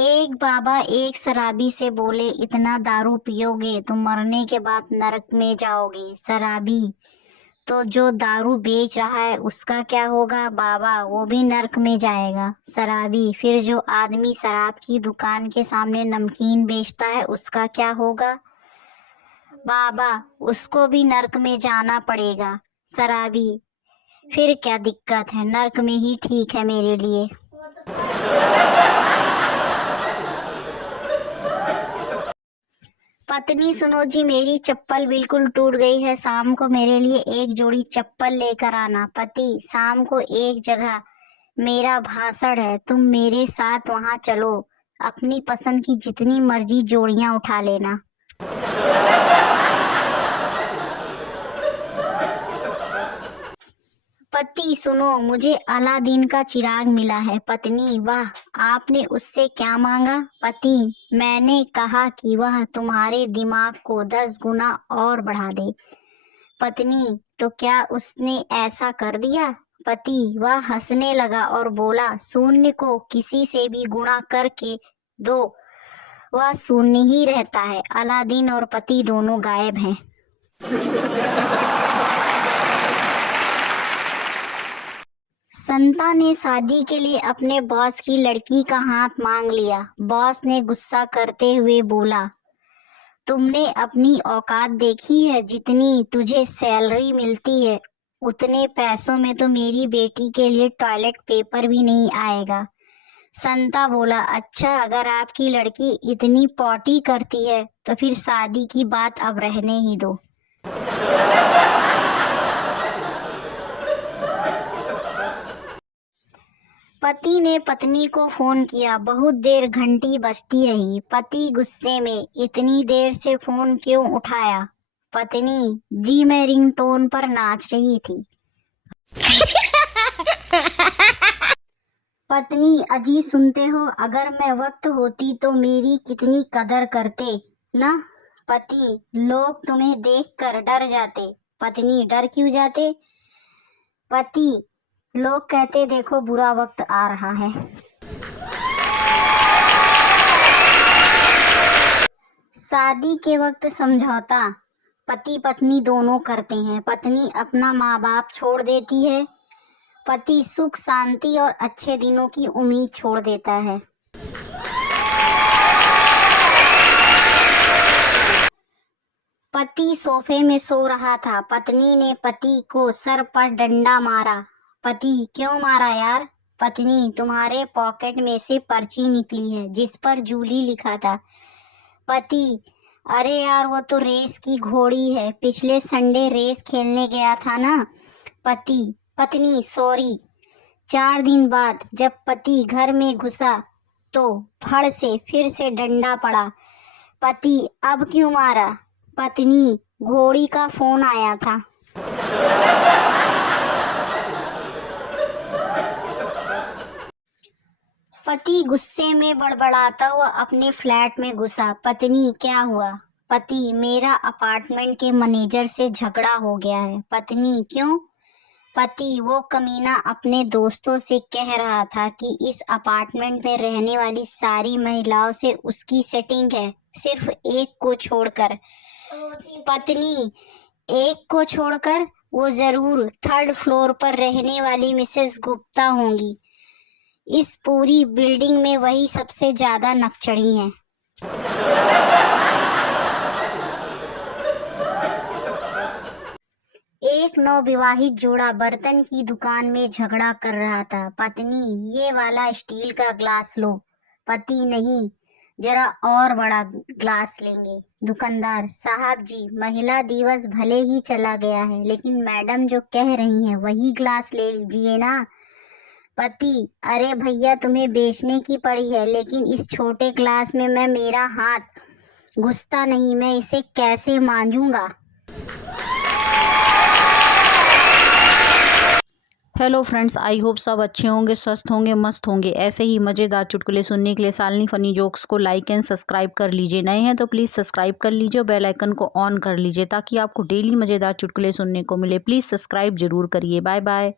एक बाबा एक शराबी से बोले, इतना दारू पियोगे तो मरने के बाद नरक में जाओगे। शराबी, तो जो दारू बेच रहा है उसका क्या होगा? बाबा, वो भी नरक में जाएगा। शराबी, फिर जो आदमी शराब की दुकान के सामने नमकीन बेचता है उसका क्या होगा? बाबा, उसको भी नरक में जाना पड़ेगा। शराबी, फिर क्या दिक्कत है, नरक में ही ठीक है मेरे लिए। पत्नी, सुनो जी, मेरी चप्पल बिल्कुल टूट गई है, शाम को मेरे लिए एक जोड़ी चप्पल लेकर आना। पति, शाम को एक जगह मेरा भाषण है, तुम मेरे साथ वहां चलो, अपनी पसंद की जितनी मर्जी जोड़ियां उठा लेना। पति, सुनो, मुझे अलादीन का चिराग मिला है। पत्नी, वाह, आपने उससे क्या मांगा? पति, मैंने कहा कि वह तुम्हारे दिमाग को 10 गुना और बढ़ा दे। पत्नी, तो क्या उसने ऐसा कर दिया? पति, वह हंसने लगा और बोला, शून्य को किसी से भी गुणा करके दो, वह शून्य ही रहता है। अलादीन और पति दोनों गायब हैं। संता ने शादी के लिए अपने बॉस की लड़की का हाथ मांग लिया। बॉस ने गुस्सा करते हुए बोला, तुमने अपनी औकात देखी है? जितनी तुझे सैलरी मिलती है उतने पैसों में तो मेरी बेटी के लिए टॉयलेट पेपर भी नहीं आएगा। संता बोला, अच्छा, अगर आपकी लड़की इतनी पॉटी करती है तो फिर शादी की बात अब रहने ही दो। पति ने पत्नी को फोन किया, बहुत देर घंटी बजती रही। पति गुस्से में, इतनी देर से फोन क्यों उठाया? पत्नी, जी मैं रिंगटोन पर नाच रही थी। पत्नी, अजी सुनते हो, अगर मैं वक्त होती तो मेरी कितनी कदर करते ना? पति, लोग तुम्हें देखकर डर जाते। पत्नी, डर क्यों जाते? पति, लोग कहते देखो बुरा वक्त आ रहा है। शादी के वक्त समझौता पति पत्नी दोनों करते हैं। पत्नी अपना माँ बाप छोड़ देती है, पति सुख शांति और अच्छे दिनों की उम्मीद छोड़ देता है। पति सोफे में सो रहा था, पत्नी ने पति को सर पर डंडा मारा। पति, क्यों मारा यार? पत्नी, तुम्हारे पॉकेट में से पर्ची निकली है जिस पर जूली लिखा था। पति, अरे यार, वो तो रेस की घोड़ी है, पिछले संडे रेस खेलने गया था ना। पति, पत्नी, सॉरी। 4 दिन बाद जब पति घर में घुसा तो फड़ से फिर से डंडा पड़ा। पति, अब क्यों मारा? पत्नी, घोड़ी का फोन आया था। पति गुस्से में बड़बड़ाता हुआ अपने फ्लैट में घुसा। पत्नी, क्या हुआ? पति, मेरा अपार्टमेंट के मैनेजर से झगड़ा हो गया है। पत्नी, क्यों? पति, वो कमीना अपने दोस्तों से कह रहा था कि इस अपार्टमेंट में रहने वाली सारी महिलाओं से उसकी सेटिंग है, सिर्फ एक को छोड़कर। पत्नी, एक को छोड़कर? वो जरूर 3rd फ्लोर पर रहने वाली मिसेस गुप्ता होंगी। इस पूरी बिल्डिंग में वही सबसे ज्यादा नकचढ़ी हैं। एक नवविवाहित जोड़ा बर्तन की दुकान में झगड़ा कर रहा था। पत्नी, ये वाला स्टील का ग्लास लो। पति, नहीं, जरा और बड़ा ग्लास लेंगे। दुकानदार, साहब जी, महिला दिवस भले ही चला गया है लेकिन मैडम जो कह रही हैं वही ग्लास ले लीजिए ना। पति, अरे भैया, तुम्हें बेचने की पड़ी है लेकिन इस छोटे ग्लास में मेरा हाथ घुसता नहीं, मैं इसे कैसे मांजूंगा। हेलो फ्रेंड्स, आई होप सब अच्छे होंगे, स्वस्थ होंगे, मस्त होंगे। ऐसे ही मज़ेदार चुटकुले सुनने के लिए शालिनी फनी जोक्स को लाइक एंड सब्सक्राइब कर लीजिए। नए हैं तो प्लीज़ सब्सक्राइब कर लीजिए और बेल आइकन को ऑन कर लीजिए ताकि आपको डेली मज़ेदार चुटकुले सुनने को मिले। प्लीज़ सब्सक्राइब जरूर करिए। Bye bye.